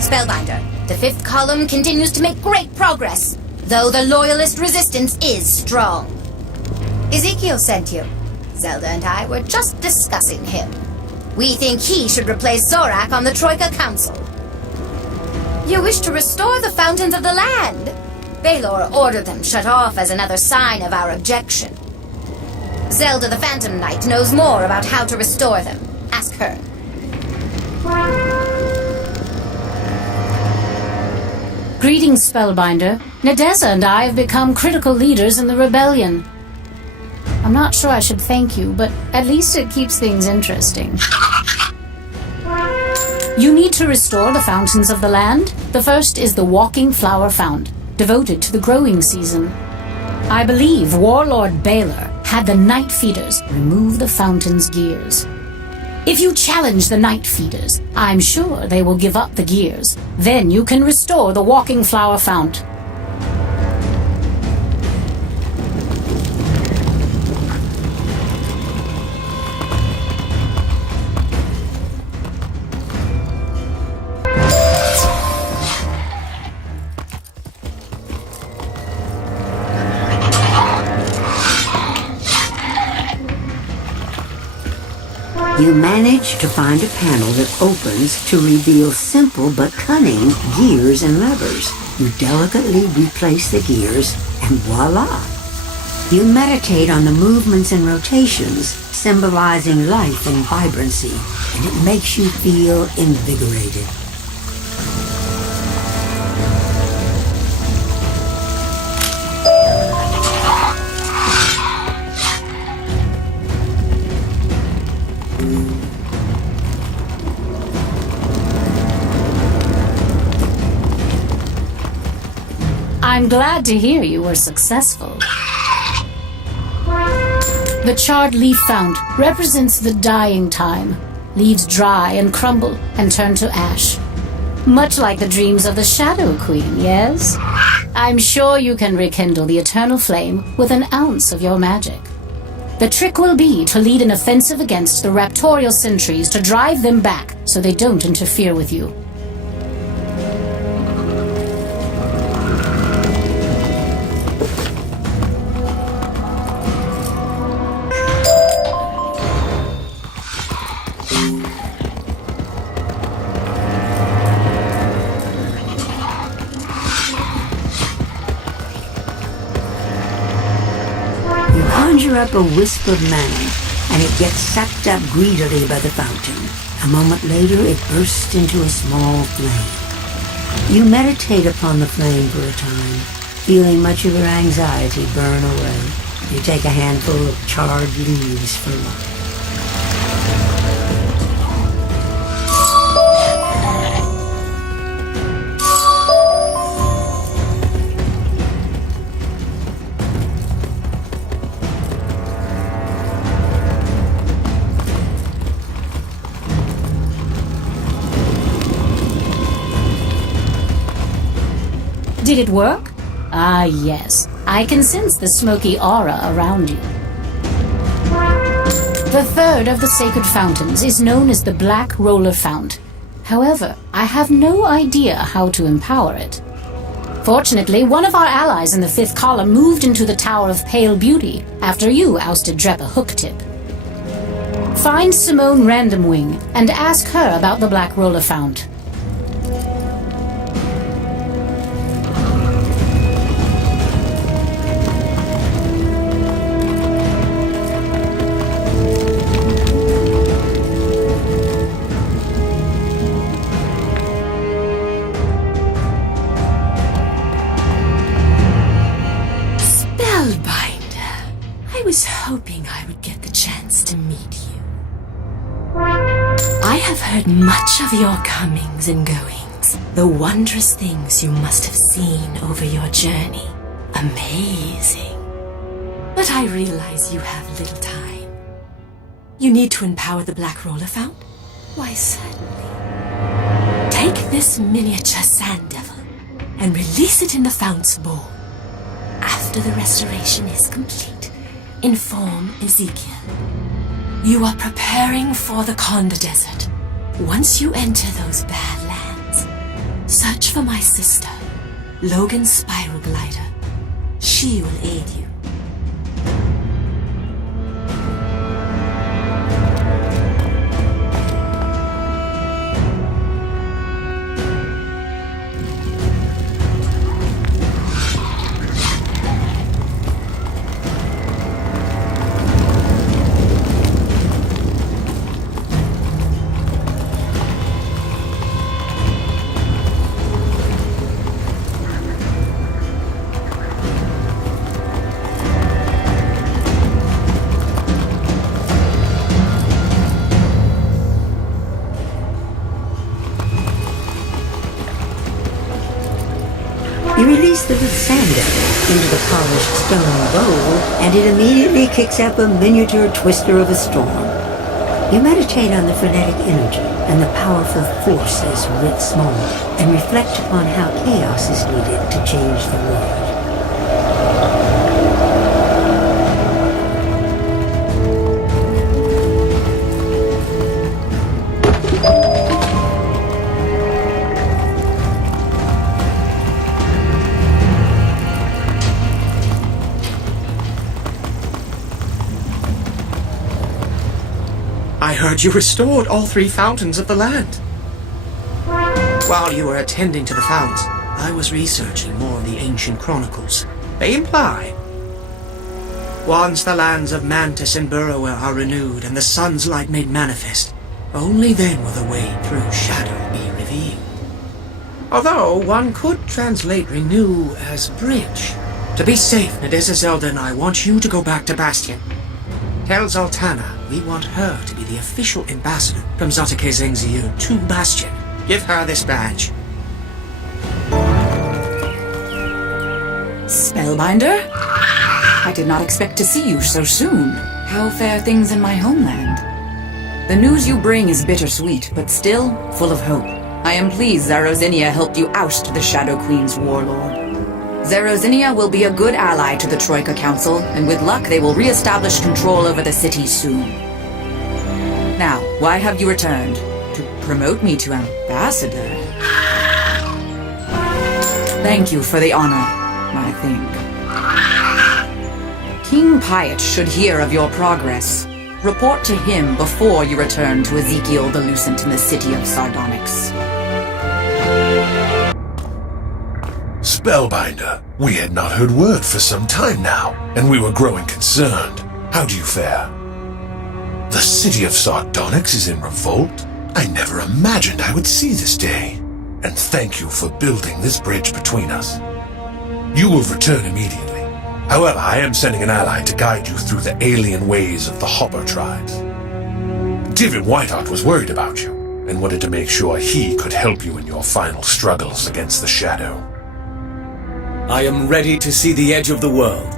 Spellbinder, the fifth column continues to make great progress, though the Loyalist resistance is strong. Ezekiel sent you. Zelda and I were just discussing him. We think he should replace Zorak on the Troika Council. You wish to restore the Fountains of the Land. Baelor ordered them shut off as another sign of our objection. Zelda the Phantom Knight knows more about how to restore them. Ask her. Greetings, Spellbinder. Nadeza and I have become critical leaders in the rebellion. I'm not sure I should thank you, but at least it keeps things interesting. You need to restore the Fountains of the Land. The first is the Walking Flower Fount, devoted to the growing season. I believe Warlord Baelor had the Night Feeders remove the fountain's gears. If you challenge the Night Feeders, I'm sure they will give up the gears. Then you can restore the Walking Flower Fount. You manage to find a panel that opens to reveal simple but cunning gears and levers. You delicately replace the gears, and voila! You meditate on the movements and rotations, symbolizing life and vibrancy, and it makes you feel invigorated. I'm glad to hear you were successful. The charred leaf fount represents the dying time. Leaves dry and crumble and turn to ash. Much like the dreams of the Shadow Queen, yes? I'm sure you can rekindle the eternal flame with an ounce of your magic. The trick will be to lead an offensive against the raptorial sentries to drive them back so they don't interfere with you. Conjure up a wisp of mana, and it gets sucked up greedily by the fountain. A moment later, it bursts into a small flame. You meditate upon the flame for a time, feeling much of your anxiety burn away. You take a handful of charred leaves for luck. Did it work? Ah, yes. I can sense the smoky aura around you. The third of the sacred fountains is known as the Black Roller Fount. However, I have no idea how to empower it. Fortunately, one of our allies in the fifth column moved into the Tower of Pale Beauty after you ousted Drepa Hooktip. Find Simone Randomwing and ask her about the Black Roller Fount. I was hoping I would get the chance to meet you. I have heard much of your comings and goings, the wondrous things you must have seen over your journey. Amazing. But I realize you have little time. You need to empower the Black Roller Fount? Why, certainly. Take this miniature sand devil and release it in the Fount's bowl. After the restoration is complete, inform Ezekiel. You are preparing for the Kondha Desert. Once you enter those Badlands, Search for my sister, Logan's Spiral Glider. She will aid you. You release the sander into the polished stone bowl, and it immediately kicks up a miniature twister of a storm. You meditate on the frenetic energy and the powerful forces writ small, and reflect upon how chaos is needed to change the world. I heard you restored all 3 fountains of the land. While you were attending to the fountains, I was researching more of the ancient chronicles. They imply once the lands of Mantis and Burrower are renewed and the sun's light made manifest, only then will the way through shadow be revealed. Although one could translate renew as bridge. To be safe, Nadessa, Zelda, and I want you to go back to Bastion. Tell Zoltana we want her to be the official ambassador from Zotake Zengzir to Bastion. Give her this badge. Spellbinder? I did not expect to see you so soon. How fare things in my homeland? The news you bring is bittersweet, but still full of hope. I am pleased Zarozinia helped you oust the Shadow Queen's warlord. Zarozinia will be a good ally to the Troika Council, and with luck they will re-establish control over the city soon. Now, why have you returned? To promote me to ambassador? Thank you for the honor, I think. King Piet should hear of your progress. Report to him before you return to Ezekiel the Lucent in the city of Sardonyx. Spellbinder, we had not heard word for some time now, and we were growing concerned. How do you fare? The city of Sardonyx is in revolt? I never imagined I would see this day. And thank you for building this bridge between us. You will return immediately. However, I am sending an ally to guide you through the alien ways of the Hopper tribes. Divin Whiteheart was worried about you, and wanted to make sure he could help you in your final struggles against the Shadow. I am ready to see the edge of the world.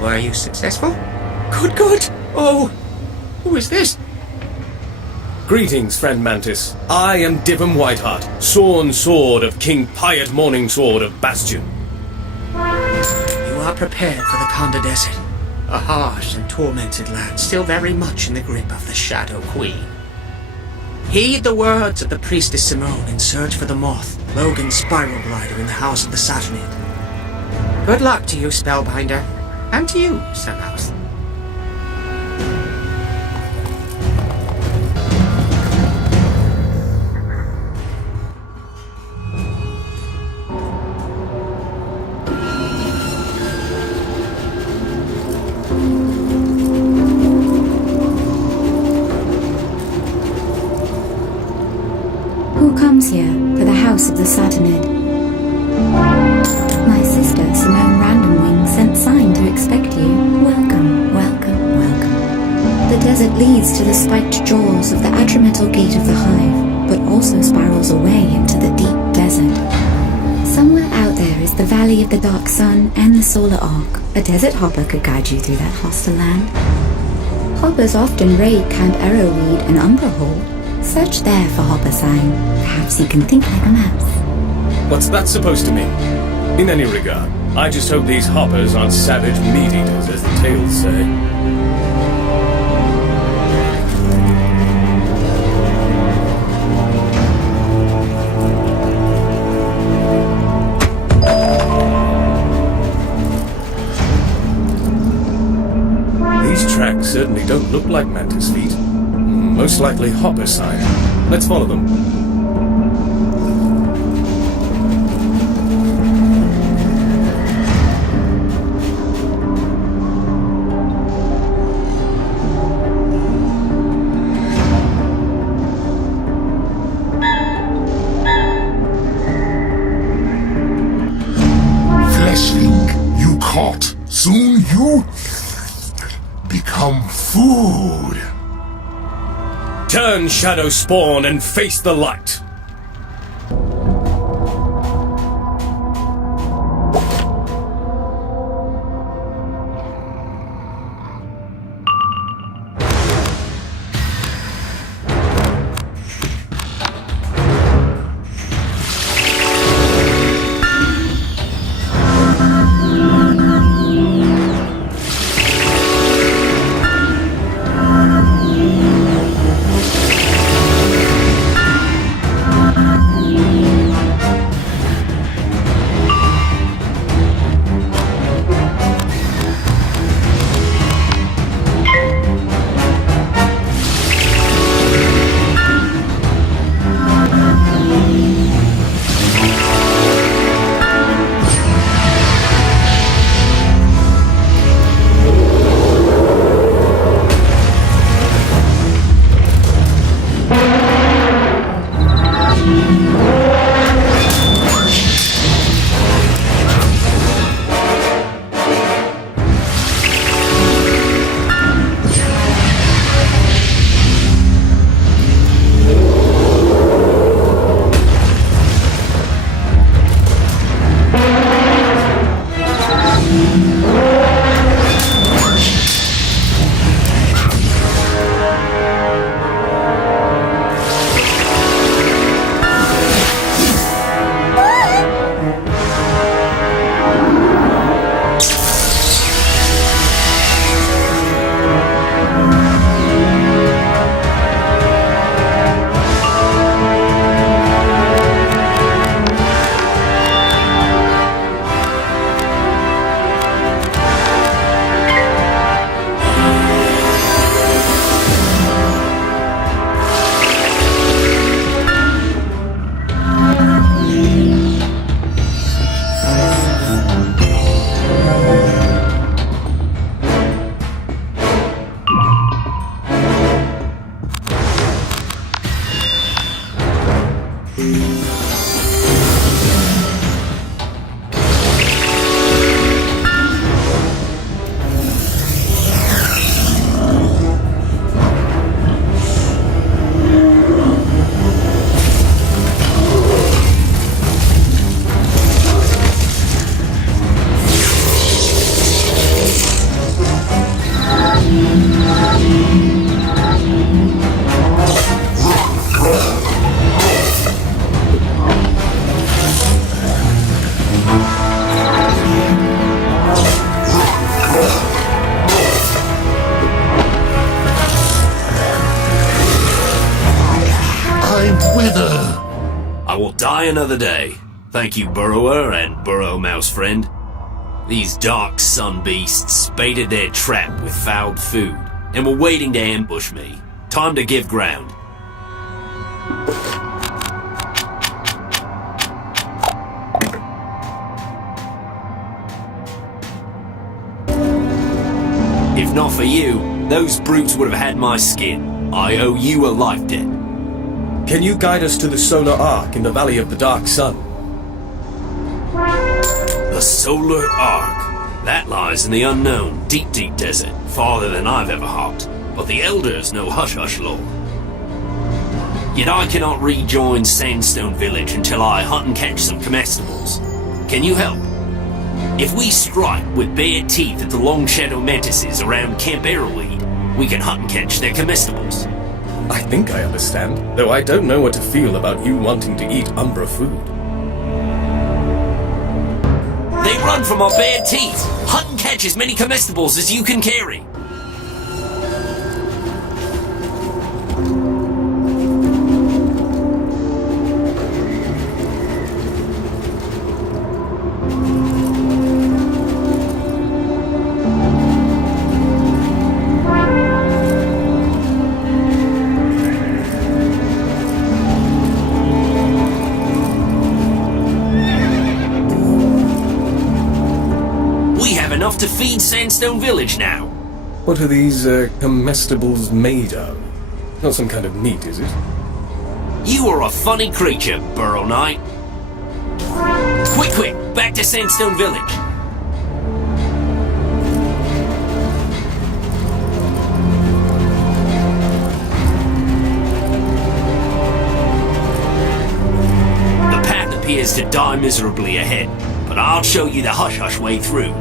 Were you successful? Good. Oh, who is this? Greetings, friend Mantis. I am Divin Whiteheart, Sworn Sword of King Piet Morningsword of Bastion. You are prepared for the Kondha Desert, a harsh and tormented land still very much in the grip of the Shadow Queen. Heed the words of the priestess Simone and search for the moth, Logan's Spiral Glider in the House of the Saturnid. Good luck to you, Spellbinder, and to you, Sunhouse. Who comes here for the House of the Saturnid? My sister, Simone Randomwing, sent sign to expect you. Welcome, welcome, welcome. The desert leads to the spiked jaws of the atrimental gate of the hive, but also spirals away into the deep desert. Somewhere out there is the Valley of the Dark Sun and the Solar Arc. A desert hopper could guide you through that hostile land. Hoppers often raid Camp Arrowweed and Umbra Hall. Search there for Hopper sign. Perhaps you can think like a mouse. What's that supposed to mean? In any regard, I just hope these hoppers aren't savage meat-eaters, as the tales say. don't look like mantis feet. Most likely hopper sign. Let's follow them. Fleshling, you caught. Soon you become food. Turn, Shadow Spawn, and face the light. Die another day. Thank you, burrower and burrow mouse friend. These dark sun beasts baited their trap with fouled food and were waiting to ambush me. Time to give ground. If not for you, those brutes would have had my skin. I owe you a life debt. Can you guide us to the solar arc in the Valley of the Dark Sun? The solar arc. That lies in the unknown, deep, deep desert, farther than I've ever hopped. But the elders know hush-hush lore. Yet I cannot rejoin Sandstone Village until I hunt and catch some comestibles. Can you help? If we strike with bare teeth at the long shadow mantises around Camp Arrowweed, we can hunt and catch their comestibles. I think I understand, though I don't know what to feel about you wanting to eat Umbra food. They run from our bare teeth. Hunt and catch as many comestibles as you can carry. to feed Sandstone Village now. What are these comestibles made of? Not some kind of meat, is it? You are a funny creature, Burrow Knight. Quick, back to Sandstone Village. The path appears to die miserably ahead, but I'll show you the hush-hush way through.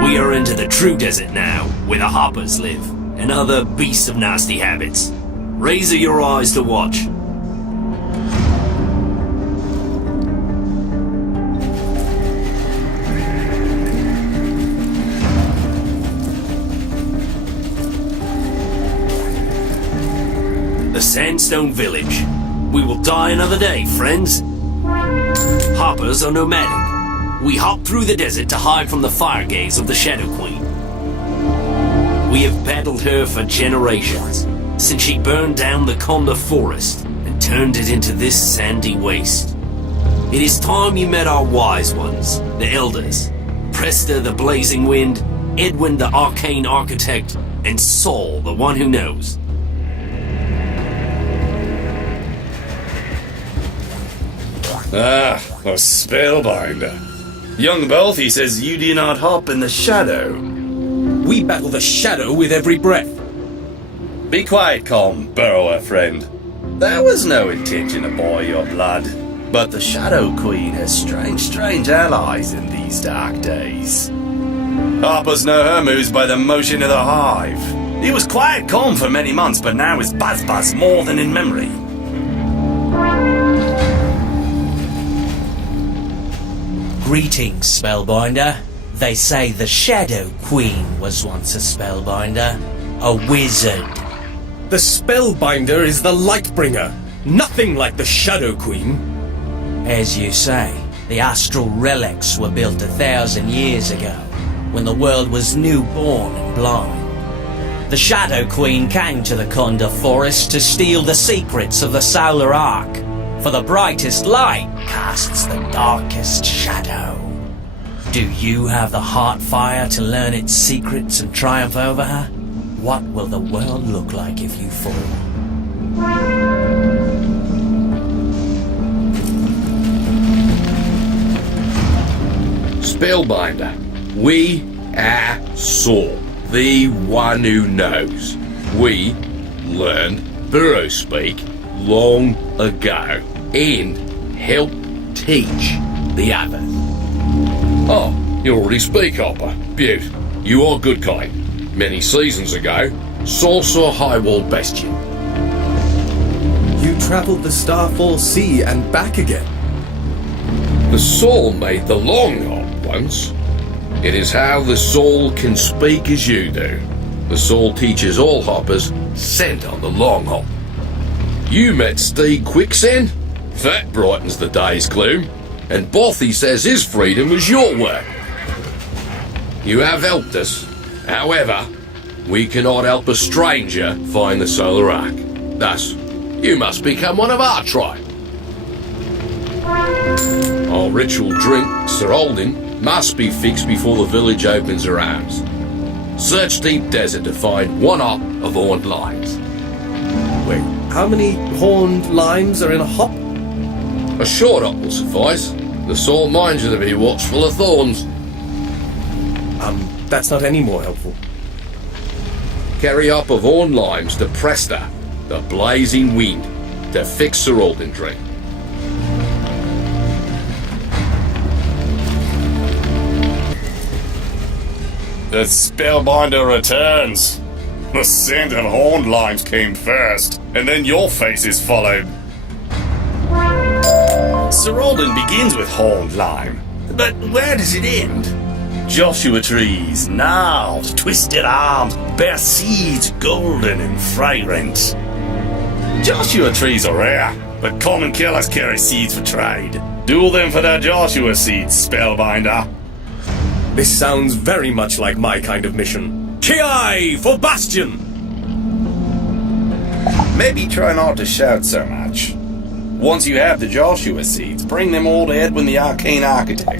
We are into the true desert now, where the hoppers live, and other beasts of nasty habits. Razor your eyes to watch. The Sandstone Village. We will die another day, friends. Hoppers are nomadic. We hop through the desert to hide from the fire gaze of the Shadow Queen. We have battled her for generations, since she burned down the Kondha forest and turned it into this sandy waste. It is time you met our wise ones, the Elders. Presta the Blazing Wind, Edwin the Arcane Architect, and Saul the One Who Knows. Ah, a spellbinder. Young Balthy says you do not hop in the shadow. We battle the shadow with every breath. Be quiet, calm, Burrower friend. There was no intention to boil your blood, but the Shadow Queen has strange allies in these dark days. Hoppers know her moves by the motion of the hive. He was quiet calm for many months, but now is buzz more than in memory. Greetings, Spellbinder. They say the Shadow Queen was once a Spellbinder, a wizard. The Spellbinder is the Lightbringer, nothing like the Shadow Queen. As you say, the astral relics were built 1,000 years ago, when the world was newborn and blind. The Shadow Queen came to the Kondha forest to steal the secrets of the solar arc, for the brightest light casts the darkest shadow. Do you have the heart fire to learn its secrets and triumph over her? What will the world look like if you fall? Spellbinder, we are Saul, the one who knows. We learned Burrow speak long ago and helped teach the others. Oh, you already speak, Hopper. Beaut. You are good kind. Many seasons ago, Saul saw Highwall Bastion. You travelled the Starfall Sea and back again. The Saul made the long hop once. It is how the Saul can speak as you do. The Saul teaches all hoppers sent on the long hop. You met Steve Quicksand? That brightens the day's gloom. And Bothy says his freedom was your work. You have helped us. However, we cannot help a stranger find the solar arc. Thus, you must become one of our tribe. Our ritual drink, Sir Alden, must be fixed before the village opens her arms. Search deep desert to find one hop of horned limes. Wait, how many horned limes are in a hop? A short hop will suffice. The Saul minds you to be watchful of thorns. That's not any more helpful. Carry up of horned limes to Presta, the Blazing Wind, to fix Sir Alden drink. The Spellbinder returns. The scent of horned limes came first, and then your faces followed. Sir Alden begins with horned lime, but where does it end? Joshua trees, gnarled, twisted arms, bear seeds golden and fragrant. Joshua trees are rare, but common killers carry seeds for trade. Duel them for their Joshua seeds, Spellbinder. This sounds very much like my kind of mission. Ki for Bastion! Maybe try not to shout so much. Once you have the Joshua seeds, bring them all to Edwin the Arcane Architect.